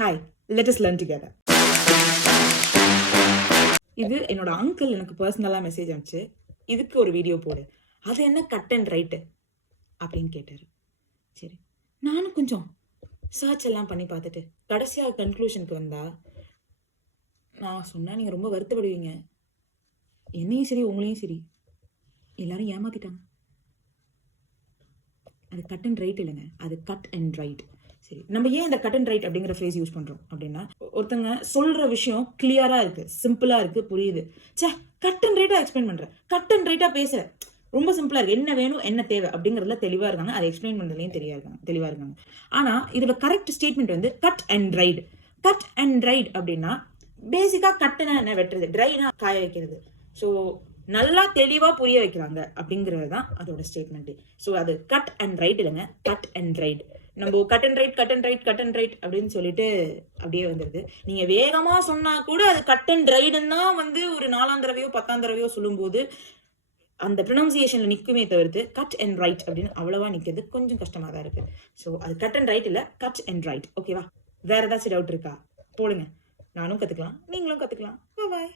Hi, let us learn together. இது என்னோட uncle எனக்கு பர்சனலாக மெசேஜ் அனுப்பிச்சு, இதுக்கு ஒரு வீடியோ போடு, அது என்ன கட் அண்ட் ரைட்டு அப்படின்னு கேட்டார். சரி, நானும் கொஞ்சம் சர்ச் எல்லாம் பண்ணி பார்த்துட்டு கடைசியாக கன்க்ளூஷனுக்கு வந்தா, நான் சொன்னால் நீங்கள் ரொம்ப வருத்தப்படுவீங்க. என்னையும் சரி உங்களையும் சரி எல்லாரும் ஏமாத்திட்டாங்க. அது கட் அண்ட் ரைட் இல்லைங்க, அது கட் அண்ட் ரைட். சரி, நம்ம ஏன் இந்த கட் அண்ட் ரைட் அப்படிங்கிற ஃப்ரேஸ் யூஸ் பண்ணுறோம் அப்படின்னா, ஒருத்தங்க சொல்கிற விஷயம் கிளியராக இருக்குது, சிம்பிளாக இருக்குது, புரியுது. சே, கட் அண்ட் ரைட்டாக எக்ஸ்பிளைன் பண்ணுறேன், கட் அண்ட் ரைட்டாக பேசுகிறேன், ரொம்ப சிம்பிளாக இருக்குது, என்ன வேணும் என்ன தேவை அப்படிங்கிறதுல தெளிவாக இருக்காங்க, அதை எக்ஸ்பிளைன் பண்ணுறதுலையும் தெளிவாக இருக்காங்க. ஆனால் இதோட கரெக்ட் ஸ்டேட்மெண்ட் வந்து cut and right. Cut and right அப்படின்னா பேசிக்காக கட்டுனா என்ன, வெட்டுறது, ட்ரைனா காய வைக்கிறது. ஸோ நல்லா தெளிவாக புரிய வைக்கிறாங்க அப்படிங்கிறது தான் அதோட ஸ்டேட்மெண்ட்டு. ஸோ அது கட் அண்ட் ரைட் இல்லைங்க, கட் அண்ட் ரைட். நம்ம cut and right cut and right cut and right அப்படின்னு சொல்லிட்டு அப்படியே வந்துடுது. நீங்கள் வேகமாக சொன்னால் கூட அது கட் அண்ட் ரைடுன்னு தான் வந்து ஒரு 4ஆம் தடவையோ 10ஆம் தடவையோ சொல்லும்போது அந்த ப்ரொனவுன்சியேஷனில் நிற்குமே தவிர்த்து கட் அண்ட் ரைட் அப்படின்னு அவ்வளோவா நிற்கிறது கொஞ்சம் கஷ்டமாக தான் இருக்குது. ஸோ அது கட் அண்ட் ரைட் இல்லை, கட் அண்ட் ரைட். ஓகேவா? வேறு ஏதாச்சும் டவுட் இருக்கா? போடுங்க, நானும் கற்றுக்கலாம், நீங்களும் கற்றுக்கலாம். பாய்.